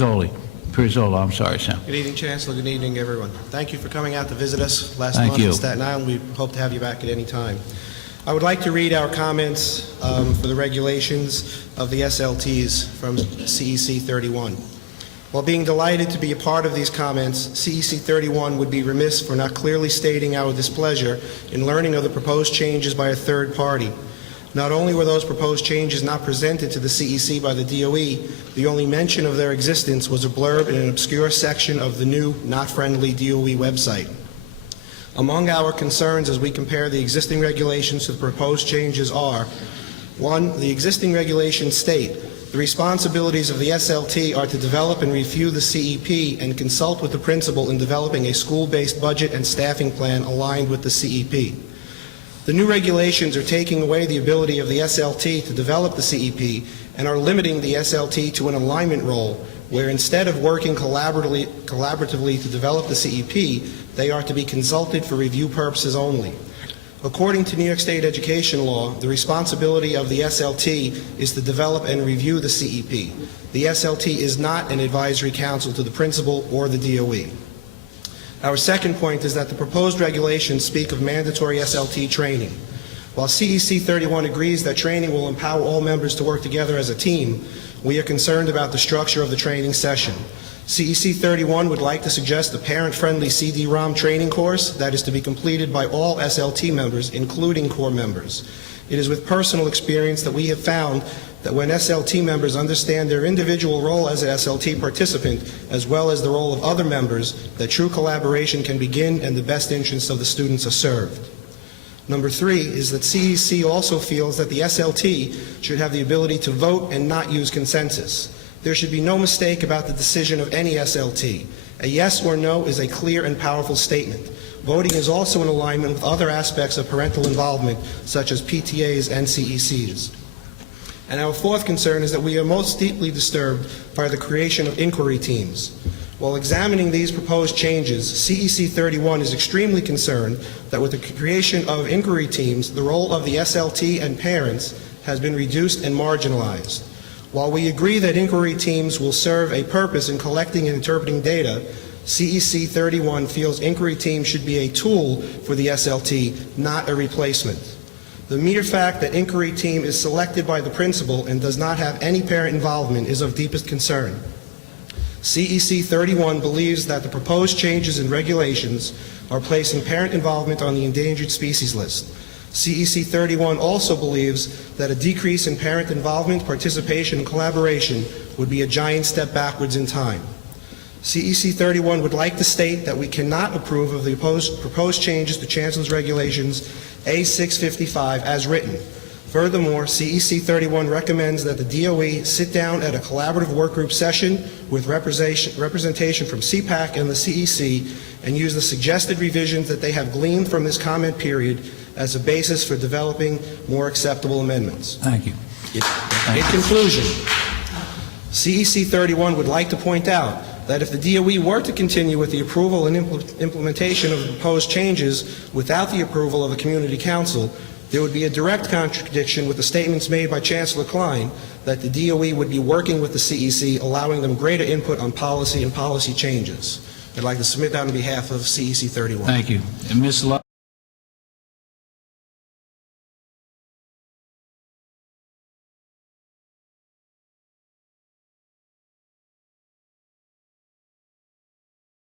Pirzolo, I'm sorry, Sam. Good evening, Chancellor. Good evening, everyone. Thank you for coming out to visit us last Thank month you. in Staten Island. We hope to have you back at any time. I would like to read our comments for the regulations of the SLTs from CEC 31. While being delighted to be a part of these comments, CEC 31 would be remiss for not clearly stating our displeasure in learning of the proposed changes by a third party. Not only were those proposed changes not presented to the CEC by the DOE, the only mention of their existence was a blurb in an obscure section of the new, not-friendly DOE website. Among our concerns as we compare the existing regulations to the proposed changes are: 1. The existing regulations state, the responsibilities of the SLT are to develop and review the CEP and consult with the principal in developing a school-based budget and staffing plan aligned with the CEP. The new regulations are taking away the ability of the SLT to develop the CEP and are limiting the SLT to an alignment role where instead of working collaboratively to develop the CEP, they are to be consulted for review purposes only. According to New York State education law, the responsibility of the SLT is to develop and review the CEP. The SLT is not an advisory council to the principal or the DOE. Our second point is that the proposed regulations speak of mandatory SLT training. While CEC 31 agrees that training will empower all members to work together as a team, we are concerned about the structure of the training session. CEC 31 would like to suggest a parent-friendly CD-ROM training course that is to be completed by all SLT members, including core members. It is with personal experience that we have found that when SLT members understand their individual role as an SLT participant, as well as the role of other members, that true collaboration can begin and the best interests of the students are served. Number 3 is that CEC also feels that the SLT should have the ability to vote and not use consensus. There should be no mistake about the decision of any SLT. A yes or no is a clear and powerful statement. Voting is also in alignment with other aspects of parental involvement, such as PTAs and CECs. And our fourth concern is that we are most deeply disturbed by the creation of inquiry teams. While examining these proposed changes, CEC 31 is extremely concerned that with the creation of inquiry teams, the role of the SLT and parents has been reduced and marginalized. While we agree that inquiry teams will serve a purpose in collecting and interpreting data, CEC 31 feels inquiry teams should be a tool for the SLT, not a replacement. The mere fact that inquiry team is selected by the principal and does not have any parent involvement is of deepest concern. CEC 31 believes that the proposed changes in regulations are placing parent involvement on the endangered species list. CEC 31 also believes that a decrease in parent involvement, participation, and collaboration would be a giant step backwards in time. CEC 31 would like to state that we cannot approve of the proposed changes to Chancellor's Regulations A655 as written. Furthermore, CEC 31 recommends that the DOE sit down at a collaborative workgroup session with representation from CPAC and the CEC and use the suggested revisions that they have gleaned from this comment period as a basis for developing more acceptable amendments. Thank you. In conclusion, CEC 31 would like to point out that if the DOE were to continue with the approval and implementation of the proposed changes without the approval of the Community Council, there would be a direct contradiction with the statements made by Chancellor Klein that the DOE would be working with the CEC, allowing them greater input on policy and policy changes. I'd like to submit that on behalf of CEC 31. Thank you. And Ms.